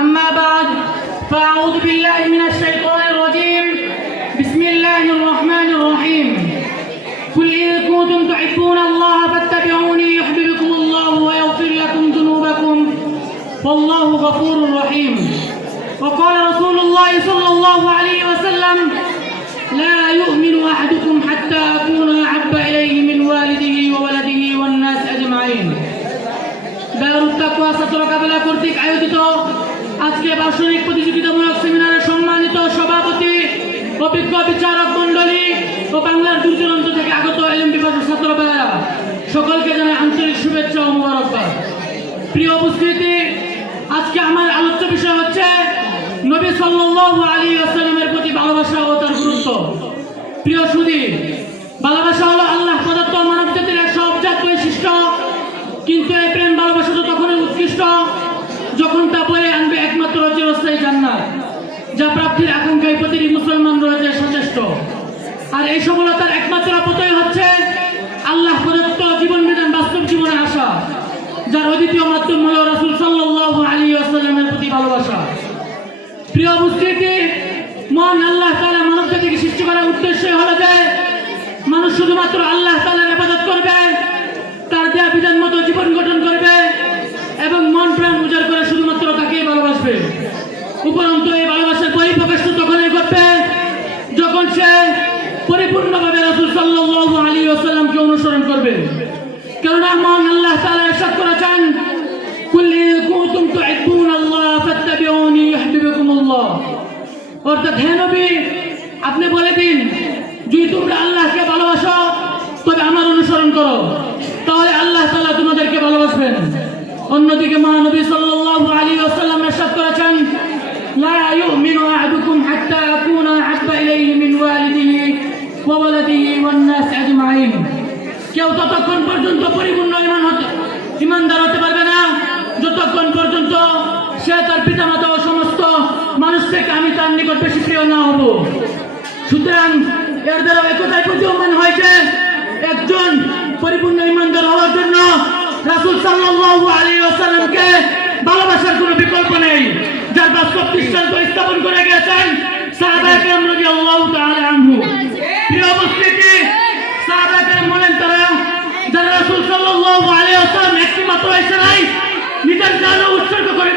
أما بعد فأعوذ بالله من الشيطان الرجيم بسم الله الرحمن الرحيم قل إن كنتم تحبون الله فاتبعوني يحببكم الله ويغفر لكم ذنوبكم والله غفور رحيم وقال رسول الله صلى الله عليه وسلم لا يؤمن أحدكم حتى أكون أحب إليه من والده وولده والناس أجمعين দারুত তাকওয়া ছাত্র কাফেলা কর্তৃক আয়োজিত আজকে বার্ষিক প্রতিযোগিতামূলক সেমিনারের সম্মানিত সভাপতি অভিজ্ঞ বিচারক মণ্ডলী ও বাংলার দূরদূরান্ত থেকে আগত এলএম বিভাগের ছাত্র ভাইয়েরা সকলকে জানাই আন্তরিক শুভেচ্ছা ও মোবারকবাদ। প্রিয় উপস্থিতি, আজকে আমার আলোচ্য বিষয় হচ্ছে নবী সাল্লাল্লাহু আলাইহি ওয়াসাল্লামের প্রতি ভালোবাসা ও তার গুরুত্ব। প্রিয় সুধী, ভালোবাসা হলো আল্লাহ প্রদত্ত মানবজাতির এক সবজাত বৈশিষ্ট্য, কিন্তু এই প্রেম ভালোবাসা তো তখনই উৎকৃষ্ট যখন তা বয়ে আনবে একমাত্র চিরস্থায়ী জান্নাত, যা প্রাপ্তির আকাঙ্ক্ষায় প্রতিটি মুসলমান রয়েছে সচেষ্ট। আর এই সফলতার একমাত্র পথই হচ্ছে আল্লাহ প্রদত্ত জীবন বিধান বাস্তব জীবনে আসা, যার অদ্বিতীয় মাধ্যম হল রাসূল সাল্লাল্লাহু আলাইহি ওয়াসাল্লামের প্রতি ভালোবাসা। প্রিয় উপস্থিতি, মহান আল্লাহ তাআলা মানবজাতিকে সৃষ্টি করার উদ্দেশ্য হলো যে মানুষ শুধুমাত্র আল্লাহ তাআলার ইবাদত করবে, তার দেয়া বিধান মতো জীবন গঠন করবে এবং মন প্রাণ উজাড় করে শুধুমাত্র তাকেই ভালোবাসবে। উপরন্তু এই ভালোবাসার বহিঃপ্রকাশ তখনই ঘটবে যখন সে পরিপূর্ণভাবে রাসূল সাল্লাল্লাহু আলাইহি ওয়াসাল্লামকে অনুসরণ করবে। কেননা মহান আল্লাহ তাআলা ইরশাদ করেছেন, কুল ইন কুনতুম তুহিব্বুনাল্লাহ ফাত্তাবিউনি ইউহিব্বুকুমুল্লাহ। অর্থাৎ হে নবী, আপনি বলে দিন, যদি তোমরা আল্লাহকে ভালোবাসো তবে আমার অনুসরণ করো, তাহলে আল্লাহ তাআলা তোমাদেরকে ভালোবাসবেন। অন্যদিকে মহানবী সাল্লাল্লাহু আলাইহি ওয়াসাল্লাম ইরশাদ করেছেন, লা ইউমিনু আহাদুকুম হাত্তা আকুনা আহাব্বা ইলাইহি মিন ওয়ালিদিহি ওয়া ওয়ালাদিহি ওয়ান নাস আজমাইন। কেউ ততক্ষণ পর্যন্ত পরিপূর্ণ ঈমানদার হতে পারবে না যতক্ষণ পর্যন্ত সে তার পিতামাতা ও সমস্ত মানুষ থেকে আমি তার নিকট বেশি প্রিয় না হব। সুতরাং এর দ্বারা একথাই প্রতীয়মান হয়েছে একজন পরিপূর্ণ ঈমানদার হওয়ার জন্য রাসূল সাল্লাল্লাহু আলাইহি ওয়াসাল্লামকে ভালোবাসার কোনো বিকল্প নেই, যার বাস্তব দৃষ্টান্ত স্থাপন করে গেছেন সাহাবায়ে কেরাম রাদিয়াল্লাহু তাআলা আনহু। প্রিয় উপস্থিতি, সাহাবায়ে কেরাম বলেন তারা যারা রাসূল সাল্লাল্লাহু আলাইহি ওয়াসাল্লাম একটি মাত্র ইশারায় নিজের জান উৎসর্গ করে